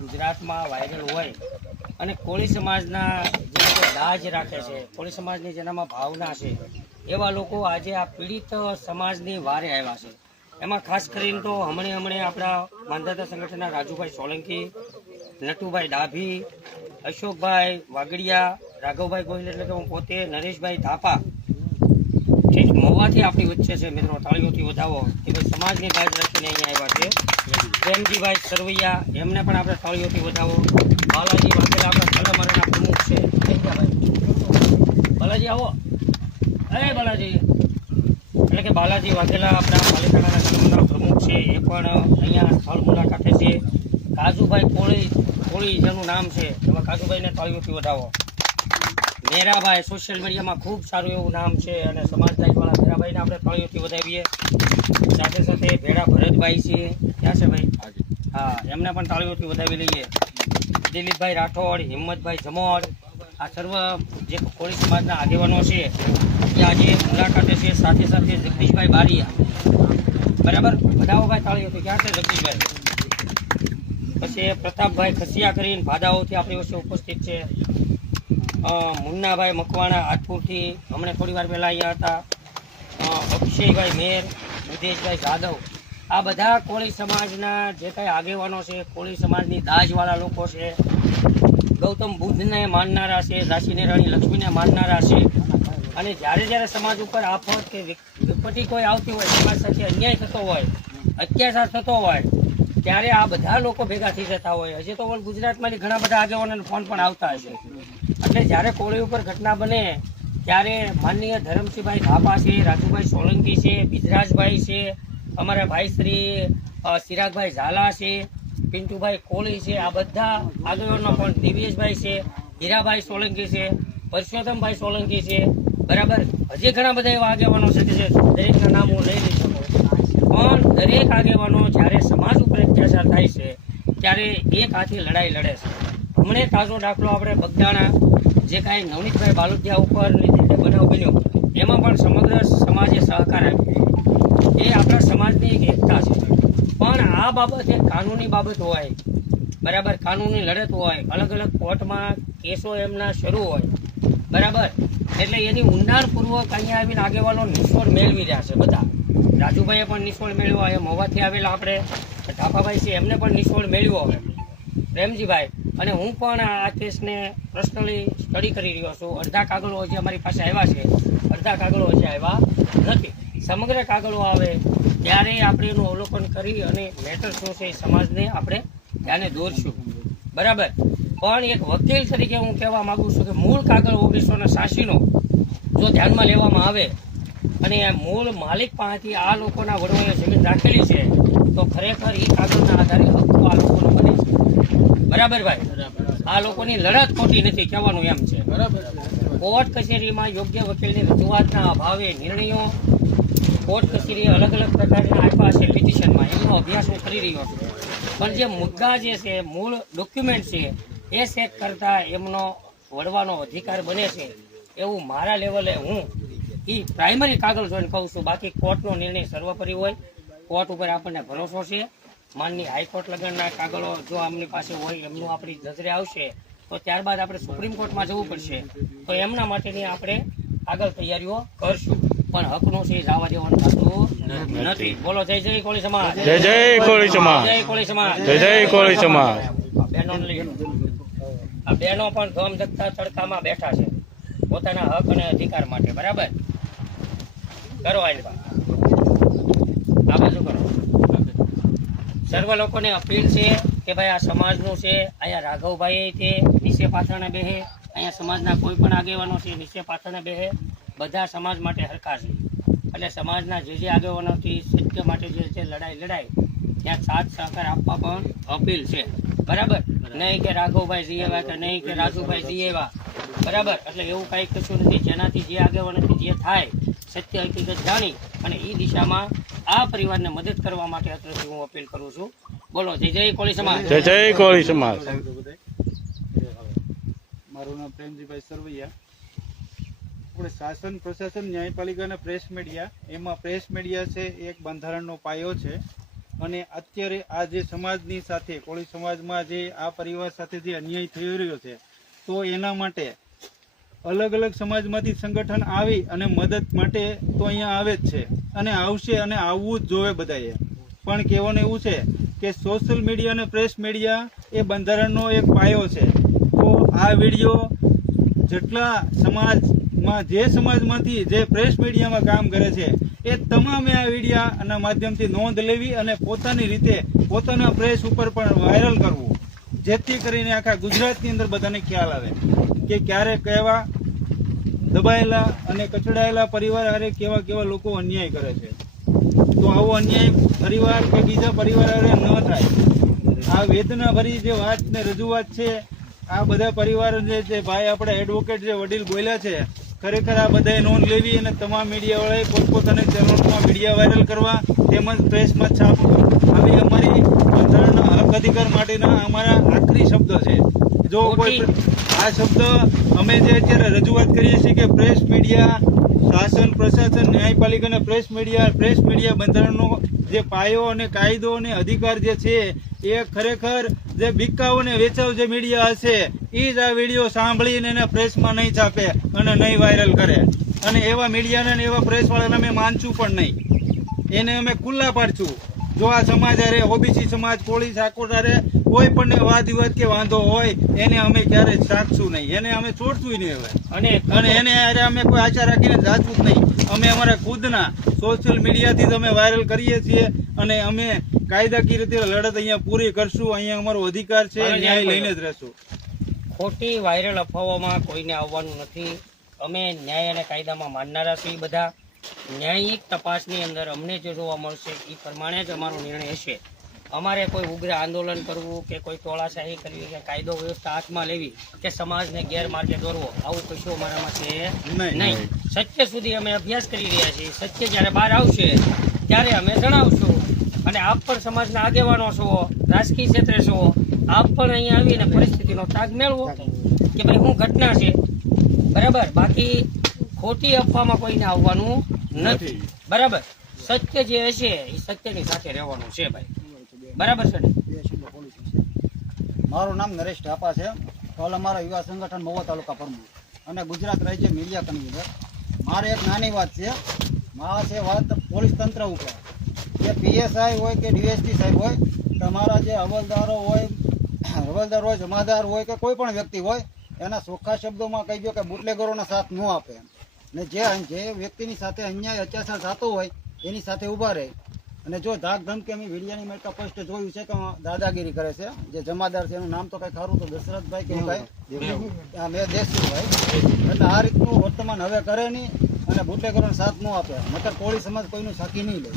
ગુજરાતમાં વાયરલ હોય અને કોળી સમાજના જે લોકો દાજ રાખે છે, કોળી સમાજની જેનામાં ભાવના છે, એવા લોકો આજે આ પીડિત સમાજની વારે આવ્યા છે. એમાં ખાસ કરીને તો હમણે આપણા માંધાતા સંગઠનના રાજુભાઈ સોલંકી, નટુભાઈ ડાભી, અશોકભાઈ વાગડિયા, રાઘવભાઈ ગોહિલ એટલે કે હું પોતે, નરેશભાઈ થાપા મહુવાથી આપણી વચ્ચે છે. મિત્રો તાળીઓથી વધાવો કે ભાઈ સમાજની દાજ રાખીને અહીંયા આવ્યા છે. પ્રેમજીભાઈ સરવૈયા, એમને પણ આપણે તાળીઓથી વધાવો. બાલાજી વાઘેલા આપણા તલમારાના પ્રમુખ છે. બાલાજી આવો. બાલાજી એટલે કે બાલાજી વાઘેલા આપણા પાલિતાણાના તલમારાના પ્રમુખ છે, એ પણ અહીંયા સ્થળ મુલાકાતે છે. કાજુભાઈ કોળી જેનું નામ છે, એમાં કાજુભાઈને તાળીઓથી વધાવો. મેરાભાઈ સોશિયલ મીડિયામાં ખૂબ સારું એવું નામ છે અને સમાજદારીવાળા મેરાભાઈને આપણે તાળીઓથી વધાવીએ. સાથે સાથે ભેડા ભરતભાઈ છે, ક્યાં છે ભાઈ? હા, એમને પણ તાળીઓથી વધાવી લઈએ. દિલીપભાઈ રાઠોડ, હિંમતભાઈ જમોડ, આ સર્વ જે કોળી સમાજના આગેવાનો છે એ આજે મુલાકાતે છે. સાથે સાથે જગદીશભાઈ બારિયા, બરાબર, વધાવો ભાઈ તાળીઓથી. ક્યાં છે જગદીશભાઈ? પછી પ્રતાપભાઈ ખસિયા કરીને ભાદાઓથી આપણી વચ્ચે ઉપસ્થિત છે. મુન્નાભાઈ મકવાણા આદપુરથી હમણાં થોડી વાર પહેલાં અહીંયા હતા. અક્ષયભાઈ મેર, બુધેશભાઈ જાદવ, આ બધા કોળી સમાજના જે કાંઈ આગેવાનો છે, કોળી સમાજની દાજવાળા લોકો છે, ગૌતમ બુદ્ધને માનનારા છે, ઝાંસીની રાણી લક્ષ્મીને માનનારા છે. અને જ્યારે સમાજ ઉપર આફત કે વિપત્તિ કોઈ આવતી હોય, સમાજ સાથે અન્યાય થતો હોય, અત્યાચાર થતો હોય, ત્યારે આ બધા લોકો ભેગા થઈ જતા હોય. હજી તો ગુજરાતમાંથી ઘણા બધા આગેવાનોને ફોન પણ આવતા હશે. એટલે જ્યારે કોળી ઉપર ઘટના બને ત્યારે માનનીય ધરમસિંહભાઈ થાપા છે, રાજુભાઈ સોલંકી છે, બિજરાજભાઈ છે, અમારા ભાઈ શ્રી ચિરાગભાઈ ઝાલા છે, પિન્ટુભાઈ કોળી છે, આ બધા આગેવાનો પણ, દિવ્યેશભાઈ છે, હીરાભાઈ સોલંકી છે, પરસોત્તમભાઈ સોલંકી છે, બરાબર. હજી ઘણા બધા એવા આગેવાનો છે કે જે દરેકના નામ હું લઈ લઈ શકું. પણ દરેક આગેવાનો જ્યારે સમાજ ઉપર અત્યાચાર થાય છે ત્યારે એક હાથી લડાઈ લડે છે. હમણે તાજો દાખલો આપણે બગદાણા જે કાંઈ નવનીતભાઈ બાલુદિયા ઉપર બનાવ બન્યો, એમાં પણ સમગ્ર સમાજે સહકાર આપ્યો. એ આપણા સમાજની એક એકતા છે. પણ આ બાબત એક કાનૂની બાબત હોય, બરાબર, કાનૂની લડત હોય, અલગ અલગ કોર્ટમાં કેસો એમના શરૂ હોય, બરાબર. એટલે એની ઊંડાણપૂર્વક અહીંયા આવીને આગેવાનો નિષ્ફળ મેળવી રહ્યા છે બધા. રાજુભાઈએ પણ નિષ્ફળ મેળવ્યો, એ મહુવાથી આવેલા આપણે ધાપાભાઈ છે, એમને પણ નિષ્ફળ મેળવ્યો હવે પ્રેમજીભાઈ. અને હું પણ આ કેસને પર્સનલી સ્ટડી કરી રહ્યો છું. અડધા કાગળો હજી અમારી પાસે આવ્યા છે, અડધા કાગળો હજી આવ્યા નથી. સમગ્ર કાગળો આવે ત્યારે આપણે એનું અવલોકન કરી અને મેટર શું છે એ સમાજને આપણે ધ્યાને દોરશું, બરાબર. પણ એક વકીલ તરીકે હું કહેવા માગું છું કે મૂળ કાગળ 1986નો જો ધ્યાનમાં લેવામાં આવે અને મૂળ માલિક પાસેથી આ લોકોના વડવાએ જમીન રાખેલી છે તો ખરેખર એ કાગળના આધારે હક્કો આ લોકોનો બને છે, બરાબર ભાઈ. આ લોકોની લડત ખોટી નથી કહેવાનું એમ છે, બરાબર. કોર્ટ કચેરીમાં યોગ્ય વકીલની રજૂઆતના અભાવે નિર્ણયો કોર્ટ કચેરીએ અલગ અલગ પ્રકારના આપ્યા છે પિટિશનમાં, એમનો અભ્યાસ હું કરી રહ્યો છું. પણ જે મુદ્દા જે છે, મૂળ ડોક્યુમેન્ટ છે, એ ચેક કરતાં એમનો વડવાનો અધિકાર બને છે એવું મારા લેવલે હું એ પ્રાઇમરી કાગળ જોઈને કહું છું. બાકી કોર્ટનો નિર્ણય સર્વોપરી હોય, કોર્ટ ઉપર આપણને ભરોસો છે. માનની હાઈકોર્ટ લગનના કાગળો જો આમની પાસે હોય, એમનું આપણી નજરે આવશે તો ત્યારબાદ આપણે સુપ્રીમ કોર્ટમાં જવું પડશે. તો એમના માટેની આપણે આગળ તૈયારીઓ કરશું. પણ હકનું છે જવા દેવાનું થતું નથી. બોલો જય જય કોળી સમાજ, જય જય કોળી સમાજ, જય કોળી સમાજ, જય જય કોળી સમાજ. આ બહેનો પણ ધોમ ધકતા તડકામાં બેઠા છે પોતાના હક અને અધિકાર માટે, બરાબર. કરો આ બાજુ કરો. સર્વ લોકોને અપીલ છે કે ભાઈ આ સમાજનું છે. અહીંયા રાઘવભાઈ તે નીચે પાથરણે બેહે, અહીંયા સમાજના કોઈ પણ આગેવાનો છે નીચે પાથરણે બેહે, બધા સમાજ માટે હરખા છે. એટલે સમાજના જે આગેવાનોથી સત્ય માટે જે છે લડાઈ ત્યાં સાથ સહકાર આપવા પણ અપીલ છે, બરાબર. નહીં કે રાઘવભાઈ જી એવા કે નહીં કે રાજુભાઈ જી એવા, બરાબર. એટલે એવું કંઈ કશું નથી. જેનાથી જે આગેવાનોથી જે થાય સત્ય હકીકત જાણી અને એ દિશામાં આ પરિવારને મદદ કરવા માટે અત્યારથી હું અપીલ કરું છું. બોલો જય જય કોળી સમાજ, જય જય કોળી સમાજ. મારું નામ પ્રેમજીભાઈ સરવૈયા. આપણે શાસન, પ્રશાસન, ન્યાયપાલિકા અને પ્રેસ મીડિયા, એમાં પ્રેસ મીડિયા છે એક બંધારણનો પાયો છે. અને અત્યારે આ જે સમાજની સાથે કોળી સમાજમાં જે આ પરિવાર સાથે જે અન્યાય થઈ રહ્યો છે તો એના માટે અલગ અલગ સમાજમાંથી સંગઠન આવી અને મદદ માટે તો અહીંયા આવે જ છે અને આવશે અને આવવું જ જોવે બધાએ. પણ કહેવાનું એવું છે કે સોશિયલ મીડિયા અને પ્રેસ મીડિયા એ બંધારણનો એક પાયો છે. તો આ વિડીયો જેટલા સમાજમાં જે સમાજમાંથી જે પ્રેસ મીડિયામાં કામ કરે છે એ તમામે આ વિડીયાના માધ્યમથી નોંધ લેવી અને પોતાની રીતે પોતાના પ્રેસ ઉપર પણ વાયરલ કરવું, જેથી કરીને આખા ગુજરાતની અંદર બધાને ખ્યાલ આવે કે ક્યારે કેવા દબાયેલા અને કચડાયેલા પરિવાર હારે કેવા કેવા લોકો અન્યાય કરે છે. તો આવો અન્યાય પરિવાર કે બીજા પરિવાર હારે ન થાય. આ વેદના ભરી જે વાત ને રજૂઆત છે આ બધા પરિવાર જે ભાઈ આપણે એડવોકેટ જે વડીલ બોલ્યા છે, ખરેખર આ બધાએ નોંધ લેવી અને તમામ મીડિયાવાળાએ પોતપોતાની ચેનલોમાં વિડીયો વાયરલ કરવા તેમજ પ્રેસમાં છાપવું. આવી અમારી બંધારણના હક અધિકાર માટેના અમારા આખરી શબ્દ છે. જો કોઈ આ શબ્દ અમે જે અત્યારે રજૂઆત કરીએ છીએ કે પ્રેસ મીડિયા, શાસન પ્રશાસન, ન્યાયપાલિકા અને પ્રેસ મીડિયા બંધારણનો જે પાયો અને કાયદો અને અધિકાર જે છે એ ખરેખર જે બીકાવ અને વેચાવ જે મીડિયા હશે એ જ આ વિડીયો સાંભળીને એને પ્રેસમાં નહીં છાપે અને નહીં વાયરલ કરે. અને એવા મીડિયાને અને એવા પ્રેસવાળાને અમે માનશું પણ નહીં. એને અમે ખુલ્લા પાડશું. જો આ સમાજ હારે, ઓબીસી સમાજ, કોળી ઠાકોર હારે કોઈ પણ વાદ વિવાદ કે વાંધો હોય એને અમે ક્યારેય સાચશું નહીં, એને અમે છોડશું નહીં હવે. અને એને હારે અમે કોઈ આશા રાખીને જાચવું જ નહીં. અમે અમારા ખુદના સોશિયલ મીડિયાથી જ અમે વાયરલ કરીએ છીએ અને અમે કાયદાકીય રીતે લડત અહીંયા પૂરી કરશું. અહીંયા અમારો અધિકાર છે, ન્યાય લઈને જ રહેશું. ખોટી વાયરલ અફવાઓમાં કોઈને આવવાનું નથી. અમે ન્યાય અને કાયદામાં માનનારા છીએ. બધા ન્યાયિક તપાસની અંદર અમને જે જોવા મળશે એ પ્રમાણે જ અમારો નિર્ણય હશે. અમારે કોઈ ઉગ્ર આંદોલન કરવું કે કોઈ ટોળાશાહી કરવી કે કાયદો વ્યવસ્થા હાથમાં લેવી કે સમાજને ગેરમાર્ગે દોરવો, આવું કશું અમારામાં છે નહીં. સત્ય સુધી અમે અભ્યાસ કરી રહ્યા છીએ. સત્ય જ્યારે બહાર આવશે ત્યારે અમે જણાવશું. અને આપ પણ સમાજના આગેવાનો છો, રાજકીય ક્ષેત્રે છો, આપ પણ અહીંયા આવીને પરિસ્થિતિનો તાગ મેળવો કે ભાઈ શું ઘટના છે. બરાબર. બાકી ખોટી અફવામાં કોઈને આવવાનું નથી. બરાબર. સત્ય જે હશે એ સત્યની સાથે રહેવાનું છે ભાઈ. બરાબર છે ને? મારું નામ નરેશ ઢાપા છે. હાલ અમારા યુવા સંગઠન મહુવા તાલુકા પ્રમુખ અને ગુજરાત રાજ્ય મીડિયા કન્વીનર. મારે એક નાની વાત છે. મારા છે વાત પોલીસ તંત્ર ઉપર. કે પીએસઆઈ હોય કે ડીએસપી સાહેબ હોય, તમારા જે હવલદારો હોય, જમાદાર હોય કે કોઈ પણ વ્યક્તિ હોય, એના ચોખ્ખા શબ્દોમાં કહી દો કે બુટલેગરોનો સાથ ન આપે ને જે વ્યક્તિની સાથે અન્યાય અત્યાચાર થતો હોય એની સાથે ઊભા રહે. અને જો ધાક ધમકી અમે વિડીયાની મેં સ્પષ્ટ જોયું છે કે દાદાગીરી કરે છે. જે જમાદાર છે એનું નામ તો કઈ ખરું તો દશરથભાઈ કે મેં દેશભાઈ. એટલે આ રીતનું વર્તમાન હવે કરે નહીં અને બુટલેગરોનો સાથ ન આપે. નકર કોળી સમાજ કોઈનું સાથી નહીં લે.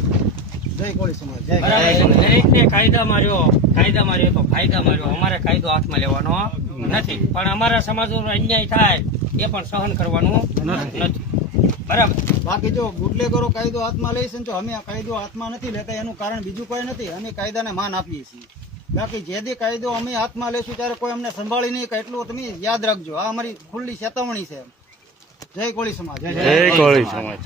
જય કોળી સમાજ. દરેકને કાયદામાં રહ્યો તો ફાયદામાં રહ્યો. અમારે કાયદો હાથમાં લેવાનો નથી, પણ અમારા સમાજનો અન્યાય થાય એ પણ સહન કરવાનું નથી. બરાબર. બાકી જો બુટલેગરો કાયદો હાથમાં લઈશ ને, તો અમે આ કાયદો હાથમાં નથી લેતા એનું કારણ બીજું કોઈ નથી. અમે કાયદાને માન આપીએ છીએ. બાકી જે દી કાયદો અમે હાથમાં લેશું ત્યારે કોઈ અમને સંભાળી નહીં કે એટલું તમે યાદ રાખજો. આ અમારી ખુલ્લી ચેતવણી છે. જય કોળી સમાજ. જય કોળી સમાજ.